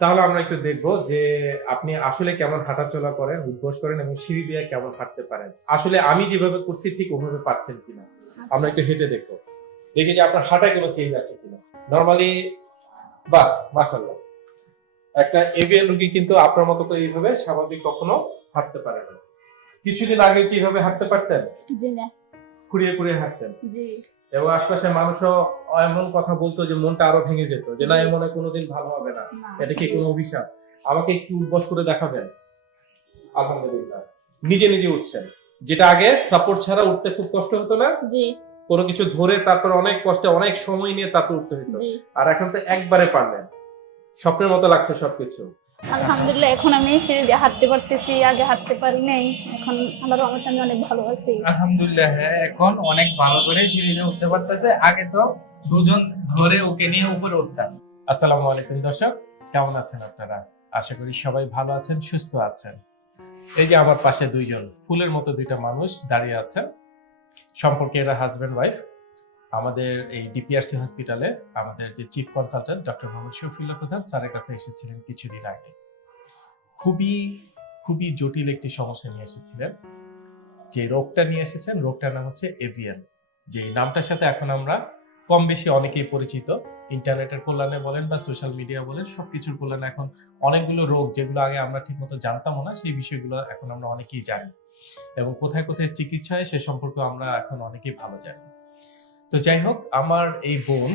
তাহলে আমরা একটু দেখব যে আপনি আসলে কেমন হাঁটাচলা করেন উদ্বোস করেন এবং সিঁড়ি দিয়ে কেমন হাঁটতে পারেন। আসলে আমি যেভাবে করছি ঠিক ওভাবে পারছেন কিনা? আমরা একটু হেঁটে দেখব। দেখি যে আপনার হাঁটায় কোনো চেঞ্জ আছে কিনা। নর্মালি বা মাসাল্লাহ একটা এভিয়ান রোগী কিন্তু আপনার মতো করে এইভাবে স্বাভাবিক কখনো হাঁটতে পারে না। কিছুদিন আগে কীভাবে হাঁটতে পারতেন? জি না। খুঁড়িয়ে হাঁটতেন। জি। এবং আশপাশের মানুষও এমন কথা বলতো যে মনটা আরও ভেঙে যেত যে না মনে কোনোদিন ভালো হবে না। না এটা কি কোনো অভিশাপ? আমাকে একটু উদ্বস করে দেখাবেন। আলহামদুলিল্লাহ। নিজে নিজে উঠছেন। যেটা আগে সাপোর্ট ছাড়া উঠতে খুব কষ্ট হতো না? জি। কোনো কিছু ধরে তারপর অনেক কষ্টে অনেক সময় নিয়ে তারপর উঠতে হতো আর এখন তো একবারে পারলেন। স্বপ্নের মতো লাগছে সবকিছু। আলহামদুলিল্লাহ, এখন আমি দিয়ে হাঁটতে পারতেছি, আগে হাঁটতে পারি নাই। এখন আমার রহমত আমি অনেক ভালো আছি। আলহামদুলিল্লাহ হ্যাঁ এখন অনেক ভালো করে সিঁড়িতে উঠতে পারতেছে। আগে তো দুজন ধরে ওকে নিয়ে উপরে উঠতাম। আসসালামু আলাইকুম দর্শক, কেমন আছেন আপনারা? আশা করি সবাই ভালো আছেন, সুস্থ আছেন। এই যে আমার পাশে দুইজন, ফুলের মতো দুইটা মানুষ দাঁড়িয়ে আছেন। সম্পর্কে এরা হাজব্যান্ড ওয়াইফ আমাদের এই ডিপিআরসি হসপিটালে আমাদের যে chief consultant doctor Mohammad Shafiullah Pradhan স্যারের কাছে এসেছিলেন কিছুদিন আগে। খুবই খুবই জটিল একটি সমস্যা নিয়ে এসেছিলেন। যে রোগটা নিয়ে এসেছেন, রোগটার নাম হচ্ছে এভিএন যে নামটার সাথে এখন আমরা কম বেশি অনেকেই পরিচিত। ইন্টারনেটের কল্যাণে বলেন বা সোশ্যাল মিডিয়া বলেন, সবকিছুর কল্যাণে এখন অনেকগুলো রোগ যেগুলো আগে আমরা ঠিকমতো জানতামও না, সেই বিষয়গুলো এখন আমরা অনেকেই জানি। এবং কোথায় কোথায় চিকিৎসা হয় সে সম্পর্কে আমরা এখন অনেকেই ভালো জানি। তো যাই হোক, আমার এই বোন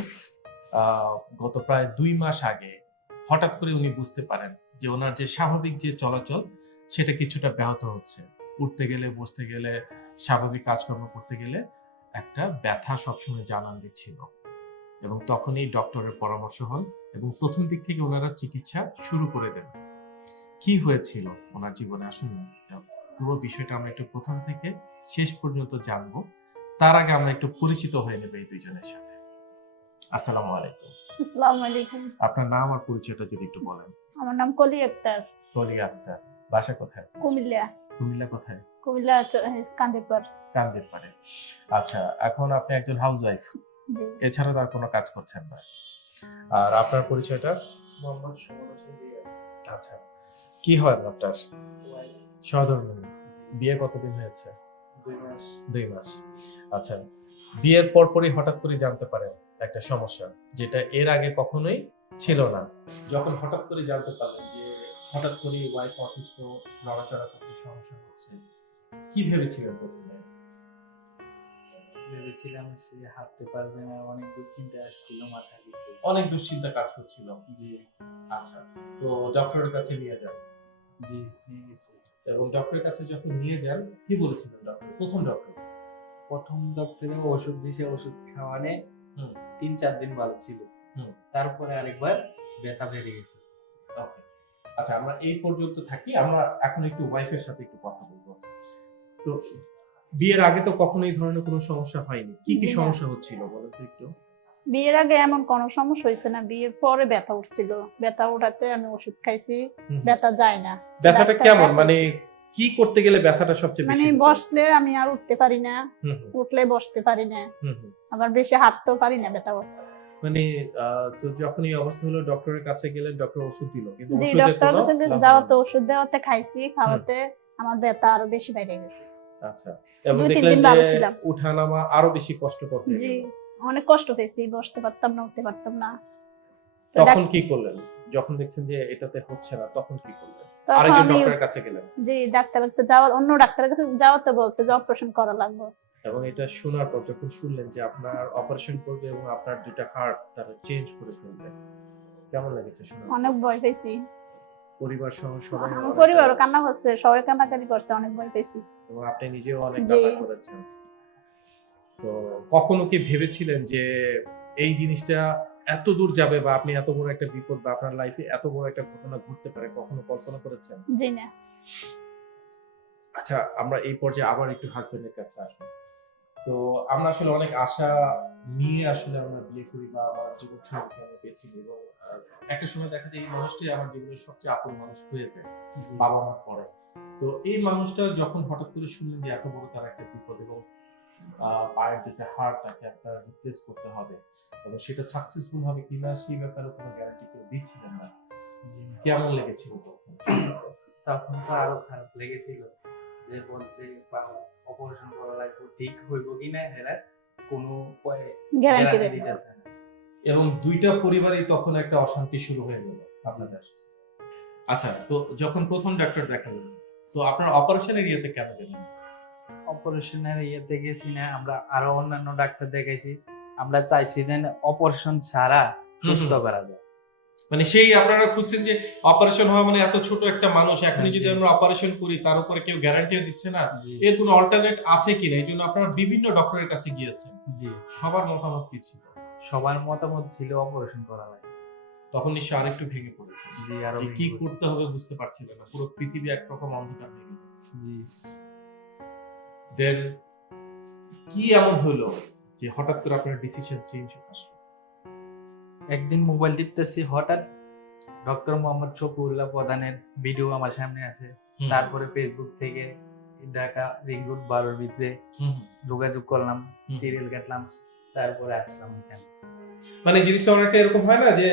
গত প্রায় দুই মাস আগে হঠাৎ করে উনি বুঝতে পারেন যে ওনার যে স্বাভাবিক যে চলাচল, সেটা কিছুটা ব্যাহত হচ্ছে। উঠতে গেলে, বসতে গেলে, স্বাভাবিক কাজকর্ম করতে গেলে একটা ব্যথা সবসময় জানান দিচ্ছিল। এবং তখনই ডক্টরের পরামর্শ হন এবং প্রথম দিক থেকে ওনারা চিকিৎসা শুরু করে দেন। কি হয়েছিল ওনার জীবনে? আসুন, পুরো বিষয়টা আমরা একটু প্রথম থেকে শেষ পর্যন্ত জানব। তার আগে আমরা একটু পরিচিত হয়ে নেব এই দুইজনের সাথে। আসসালামু আলাইকুম। আসসালামু আলাইকুম। আপনার নাম আর পরিচয়টা যদি একটু বলেন। আমার নাম কলি আক্তার। কলি আক্তার। বাসা কোথায়? কুমিল্লা। কুমিল্লা কোথায়? কুমিল্লা কান্দিরপাড়। কান্দের পারে আচ্ছা এখন আপনি একজন হাউস ওয়াইফ জি। এছাড়া আর কোনো কাজ করছেন না। আর আপনার পরিচয়টা? মোহাম্মদ সুমন হোসেন আচ্ছা কি হয় আপনার? সহধর্মিণী বিয়ে কতদিন হয়েছে? দুই মাস। আচ্ছা বিয়ের পরপরই হঠাৎ করে জানতে পারেন একটা সমস্যা যেটা এর আগে কখনোই ছিল না। যখন হঠাৎ করে জানতে পারলেন যে হঠাৎ করে ওয়াইফ অসুস্থ নড়াচড়া করতে সমস্যা হচ্ছে কি ভেবেছিলেন প্রথমে? ভেবেছিলাম সে হাঁটতে পারবে না অনেক দুশ্চিন্তা আসছিল ভিতরে অনেক দুশ্চিন্তা কাজ করছিল। জি। আচ্ছা তো ডক্টরের কাছে নিয়ে যান। জি এবং ডক্টরের কাছে যখন নিয়ে যান কি বলেছিলেন ডক্টর প্রথম ডক্টর প্রথম ডক্টরে ওষুধ দিছে ওষুধ খাওয়ানে তিন চার দিন ভালো ছিল। তারপরে আরেকবার ব্যথা বেড়ে গেছে। ওকে আচ্ছা আমরা এই পর্যন্ত থাকি। আমরা এখন একটু ওয়াইফের সাথে একটু কথা বলব। তো বিয়ের আগে তো কখনো এই ধরনের কোনো সমস্যা হয়নি। কি কি সমস্যা হচ্ছিল বলো তো একটু? বিয়ের আগে এমন কোনো সমস্যা হয়েছে না বিয়ের পরে ব্যথা উঠছিল। ব্যথা ওঠাতে আমি ওষুধ খাইছি ব্যথা যায় না। ব্যথাটা কেমন? মানে কি করতে গেলে ব্যথাটা সবচেয়ে মানে বেশি হতো? বসলে আমি আর উঠতে পারি না উঠলে বসতে পারি না। আবার বেশি হাঁটতেও পারি না ব্যথা উঠতে। মানে তো যখন এই অবস্থা হলো ডক্টরের কাছে গেলেন ডক্টর ওষুধ দিল কিন্তু ওষুধে ডক্টর কাছে যাওয়াতে ওষুধ দেওয়াতে খাইছি খাওয়াতে আমার ব্যথা আরও বেশি বেড়ে গেছে। আচ্ছা। এবং দেখলেন যে উঠানামা আরও বেশি কষ্টকর হয়ে জি। গেল। অনেক কষ্ট পেয়েছি বসতে পারতাম না উঠতে পারতাম না। তখন কি করলেন? যখন দেখছেন যে এটাতে হচ্ছে না তখন কি করলেন? আরেকজন ডক্টরের কাছে গেলেন। জি ডাক্তারের কাছে যাওয়া অন্য ডাক্তারের কাছে যাওয়াতে বলছে যে অপারেশন করা লাগবে। এবং এটা শোনার পর যখন শুনলেন যে আপনার অপারেশন করবে এবং আপনার দুইটা হার্ট তারা চেঞ্জ করে ফেলবে কেমন লেগেছে শুনে অনেক ভয় পেয়েছি। পরিবার সহ সবাই পরিবারও কান্না করছে সবাই কান্নাকাটি করছে অনেক ভয় পেয়েছি। এবং আপনি নিজেও অনেক জি। কান্না করেছেন। তো কখনো কি ভেবেছিলেন যে এই জিনিসটা এত দূর যাবে বা আপনি এত বড় একটা বিপদ বা আপনার লাইফে এত বড় একটা ঘটনা ঘটতে পারে কখনো কল্পনা করেছেন? জি না। আচ্ছা আমরা এই পর্যায়ে আবার একটু হাজবেন্ডের কাছে আসব। তো আমরা আসলে অনেক আশা নিয়ে আসলে আমরা বিয়ে করি বা আমার জীবন সঙ্গীকে আমরা পেয়েছি এবং একটা সময় দেখা যায় এই মানুষটি আমার জীবনের সবচেয়ে আপন মানুষ হয়ে যায় বাবা মার পরে। তো এই মানুষটা যখন হঠাৎ করে শুনলেন যে এত বড় তার একটা বিপদ এবং পায়ের দুটো হাড় তাকে একটা রিপ্লেস করতে হবে। এবং সেটা সাকসেসফুল হবে কিনা সেই ব্যাপারে কোনো গ্যারান্টি কেউ দিচ্ছিলেন না। জি কেমন লেগেছিল তখন? তো আরও খারাপ লেগেছিল যে বলছে অপারেশন করা লাগবে ঠিক হইব কিনা এরা কোনো গ্যারান্টি দিতেছে না। এবং দুইটা পরিবারই তখন একটা অশান্তি শুরু হয়ে গেল আপনাদের। আচ্ছা তো যখন প্রথম ডাক্তার দেখালেন তো আপনার অপারেশন এরিয়াতে কেন গেলেন? অপারেশনের ইয়েতে গেছি না আমরা আরও অন্যান্য ডাক্তার দেখাইছি। আমরা চাইছি যে অপারেশন ছাড়া সুস্থ করা যায়। মানে সেই আপনারা খুঁজছেন যে অপারেশন হওয়া মানে এত ছোট একটা মানুষ এখনই যদি আমরা অপারেশন করি তার উপরে কেউ গ্যারান্টিও দিচ্ছে না? এর কোনো অল্টারনেট আছে কিনা এই জন্য আপনারা বিভিন্ন ডক্টরের কাছে গিয়েছেন। জি। সবার মতামত কি ছিল? সবার মতামত ছিল অপারেশন করা লাগে। তখন নিশ্চয় আরেকটু ভেঙে পড়েছে। জি আরও কি করতে হবে বুঝতে পারছিলেন না। পুরো পৃথিবী একরকম অন্ধকার ভেঙে জি। দেন কি এমন হলো যে হঠাৎ করে আপনার ডিসিশন চেঞ্জ আসলো? একদিন মোবাইল টিপতেছি হঠাৎ ডক্টর মোহাম্মদ শফিউল্লাহ প্রধানের ভিডিও আমার সামনে আছে। তারপরে ফেসবুক থেকে ঢাকা রিং রোড বারোর ভিতরে যোগাযোগ করলাম সিরিয়াল কাটলাম তারপরে আসলাম এখানে। মানে জিনিসটা অনেকটা এরকম হয় না যে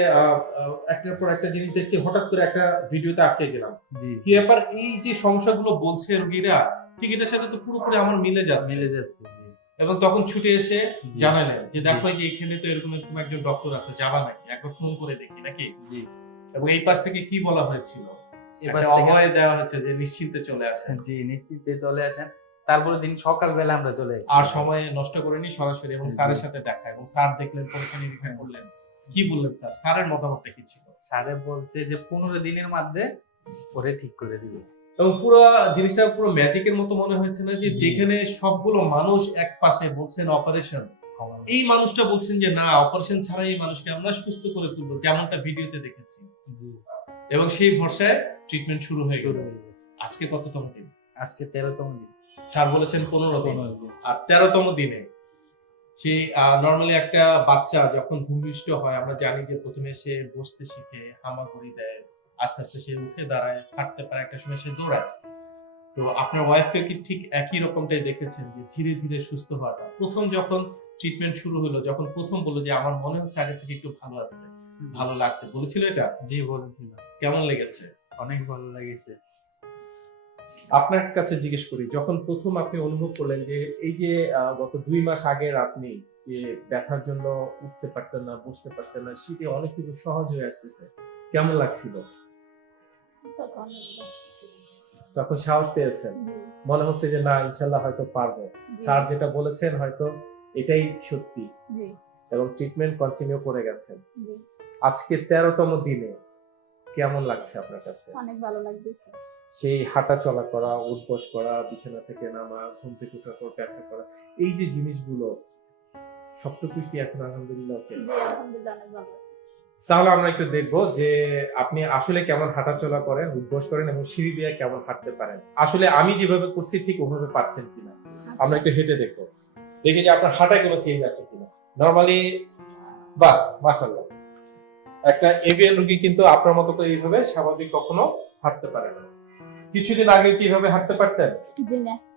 একটার পর একটা জিনিস দেখছি হঠাৎ করে একটা ভিডিওতে আটকে গেলাম। জি। কি ব্যাপার? এই যে সমস্যাগুলো বলছে রোগীরা ঠিক এটার সাথে তো পুরোপুরি আমার মিলে যাচ্ছে। মিলে যাচ্ছে এবং তখন ছুটে এসে জি। জানালেন যে দেখো যে এখানে তো এরকম এরকম একজন ডক্টর আছে যাবা নাকি? একবার ফোন করে দেখি নাকি? জি। এবং এই পাশ থেকে কি বলা হয়েছিল? অভয় দেওয়া যে নিশ্চিন্তে চলে আসেন। জি নিশ্চিতে চলে আসেন। তারপরে দিন সকালবেলা আমরা চলে আর সময় নষ্ট করেনি সরাসরি এবং স্যারের সাথে দেখা এবং স্যার দেখলেন পরীক্ষা নিরীক্ষা করলেন। কি বললেন স্যার? স্যারের মতামতটা কি ছিল? স্যারে বলছে যে পনেরো দিনের মধ্যে পরে ঠিক করে দিবে। এবং পুরো জিনিসটা পুরো ম্যাজিকের মতো মনে হয়েছে না যে যেখানে সবগুলো মানুষ এক পাশে বলছেন অপারেশন এই মানুষটা বলছেন যে না অপারেশন ছাড়া এই মানুষকে আমরা সুস্থ করে তুলবো। যেমনটা ভিডিওতে দেখেছি। এবং সেই ভরসায় ট্রিটমেন্ট শুরু হয়ে গেল। আজকে কততম দিন? আজকে তেরোতম দিন। স্যার বলেছেন পনেরো দিন। আর তেরোতম দিনে সেই নর্মালি একটা বাচ্চা যখন ভূমিষ্ঠ হয় আমরা জানি যে প্রথমে সে বসতে শিখে হামাগুড়ি দেয়। আস্তে আস্তে সে উঠে দাঁড়ায় হাঁটতে পারে একটা সময় সে দৌড়ায়। তো আপনার ওয়াইফকে কি ঠিক একই রকমটাই দেখেছেন যে ধীরে ধীরে সুস্থ হওয়াটা? প্রথম যখন ট্রিটমেন্ট শুরু হলো যখন প্রথম বলল যে আমার মনে হচ্ছে আগে থেকে একটু ভালো আছে ভালো লাগছে বলেছিল এটা? জি বলেছিল। কেমন লেগেছে? অনেক ভালো লেগেছে। আপনার কাছে জিজ্ঞেস করি যখন প্রথম আপনি অনুভব করলেন যে এই যে গত দুই মাস আগের আপনি যে ব্যথার জন্য উঠতে পারতেন না বসতে পারতেন না অনেক কিছু সহজ হয়ে আসতেছে কেমন লাগছিল? তখন তখন সাহস পেয়েছেন। মনে হচ্ছে যে না ইনশাল্লাহ হয়তো পারব। স্যার যেটা বলেছেন হয়তো এটাই সত্যি। এবং ট্রিটমেন্ট কন্টিনিউ করে গেছেন। আজকে তেরোতম দিনে কেমন লাগছে আপনার কাছে? অনেক ভালো লাগতেছে। সেই হাঁটা চলা করা উঠবস করা বিছানা থেকে নামা ঘুম থেকে ওঠার পর ব্যাখ্যা করা এই যে জিনিসগুলো সবটুকুই কি এখন আলহামদুলিল্লাহ আলহামদুলিল্লাহ অনেক ভালো। তাহলে আমরা একটু দেখব যে আপনি আসলে কেমন হাঁটা চলা করেন উঠবস করেন এবং সিঁড়ি দিয়ে কেমন হাঁটতে পারেন। আসলে আমি যেভাবে করছি ঠিক ওভাবে পারছেন কিনা? আমরা একটু হেঁটে দেখব। দেখি যে আপনার হাঁটায় কোনো চেঞ্জ আছে কিনা। নর্মালি বাহ মাশাল্লাহ একটা এভিএন রোগী কিন্তু আপনার মতো করে এইভাবে স্বাভাবিক কখনো হাঁটতে পারে না। কিছুদিন আগে কীভাবে হাঁটতে পারতেন? জি না।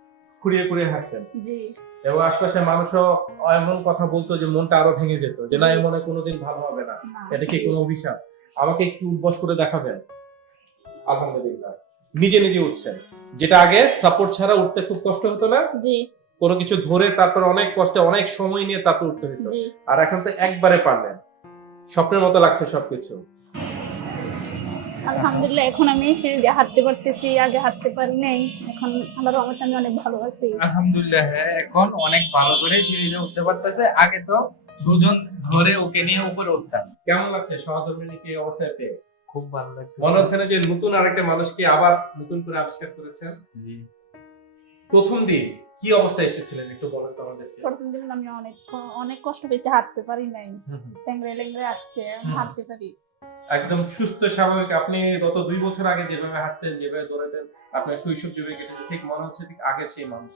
খুঁড়িয়ে খুঁড়িয়ে হাঁটতেন। জি। এবং আশপাশে মানুষও এমন কথা বলতো যে মনটা আরও ভেঙে যেত যে না মনে কোনোদিন ভালো হবে না। না, এটা কি কোনো অভিশাপ? আমাকে একটু উদ্বস করে দেখাবেন। আলহামদুলিল্লাহ। নিজে নিজে উঠছেন। যেটা আগে সাপোর্ট ছাড়া উঠতে খুব কষ্ট হতো না? জি। কোনো কিছু ধরে তারপর অনেক কষ্টে অনেক সময় নিয়ে তারপর উঠতে হতো। আর এখন তো একবারে পারলেন। স্বপ্নের মতো লাগছে সবকিছু। আলহামদুলিল্লাহ এখন আমি সিঁড়ি দিয়ে হাঁটতে পারতেছি আগে হাঁটতে পারি নাই। এখন আল্লাহর রহমতে আমি অনেক ভালো আছি। আলহামদুলিল্লাহ হ্যাঁ, এখন অনেক ভালো করে সিঁড়িতে উঠতে পারতেছে। আগে তো দুজন ধরে ওকে নিয়ে উপরে উঠতাম। কেমন লাগছে সহধর্মিনীকে অবস্থায় পেয়ে? খুব ভালো লাগছে। মনে হচ্ছে না যে নতুন আরেকটা মানুষকে আবার নতুন করে আবিষ্কার করেছেন? জি। প্রথম দিন কি অবস্থায় এসেছিলেন একটু বলেন তো আমাদেরকে? প্রথম দিন আমি অনেক অনেক কষ্ট পেয়েছি হাঁটতে পারি নাই। ট্যাংরে ল্যাংরে আসছে হাঁটতে পারি। একদম সুস্থ স্বাভাবিক। আপনি গত দুই বছর আগে যেভাবে হাঁটতেন যেভাবে দৌড়াতেন আপনার শৈশব যেভাবে কেটেছে ঠিক মনে হচ্ছে ঠিক আগের সেই মানুষ।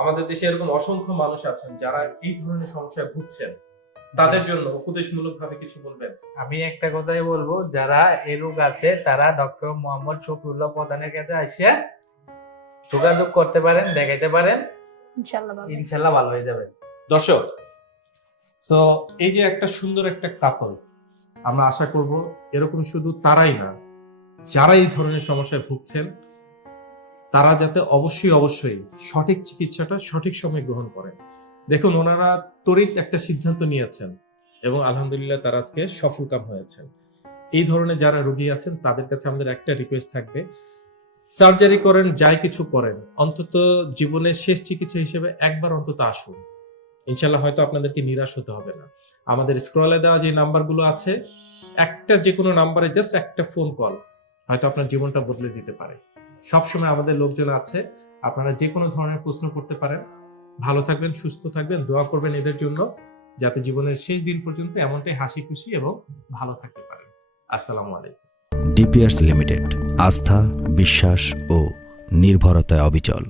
আমাদের দেশে এরকম অসংখ্য মানুষ আছেন যারা এই ধরনের সমস্যায় ভুগছেন। তাদের জন্য উপদেশমূলক ভাবে কিছু বলবেন? আমি একটা কথাই বলব যারা এই রোগ আছে তারা ডক্টর মোহাম্মদ শফিউল্লাহ প্রধানের কাছে আসে যোগাযোগ করতে পারেন দেখাইতে পারেন। ইনশাল্লাহ ভালো। হয়ে যাবে। দর্শক সো এই যে একটা সুন্দর একটা কাপল আমরা আশা করব এরকম শুধু তারাই না, যারা এই ধরনের সমস্যায় ভুগছেন, তারা যাতে অবশ্যই অবশ্যই সঠিক চিকিৎসাটা সঠিক সময় গ্রহণ করেন। দেখুন, ওনারা তড়িৎ একটা সিদ্ধান্ত নিয়েছেন এবং আলহামদুলিল্লাহ তারা আজকে সফলকাম হয়েছেন। এই ধরনের যারা রোগী আছেন, তাদের কাছে আমাদের একটা রিকোয়েস্ট থাকবে সার্জারি করেন, যাই কিছু করেন, অন্তত জীবনের শেষ চিকিৎসা হিসেবে একবার অন্তত আসুন। ইনশাল্লাহ হয়তো আপনাদেরকে নিরাশ হতে হবে না। আমাদের স্ক্রলে দেওয়া যে নাম্বারগুলো আছে, একটা যে কোনো নাম্বারে জাস্ট একটা ফোন কল হয়তো আপনার জীবনটা বদলে দিতে পারে। সবসময় আমাদের লোকজন আছে, আপনারা যে কোনো ধরনের প্রশ্ন করতে পারেন। ভালো থাকবেন, সুস্থ থাকবেন, দোয়া করবেন এদের জন্য, যাতে জীবনের শেষ দিন পর্যন্ত এমনটাই হাসি খুশি এবং ভালো থাকতে পারেন। আসসালামু আলাইকুম। ডিপিয়ার্স লিমিটেড আস্থা, বিশ্বাস ও নির্ভরতায় অবিচল।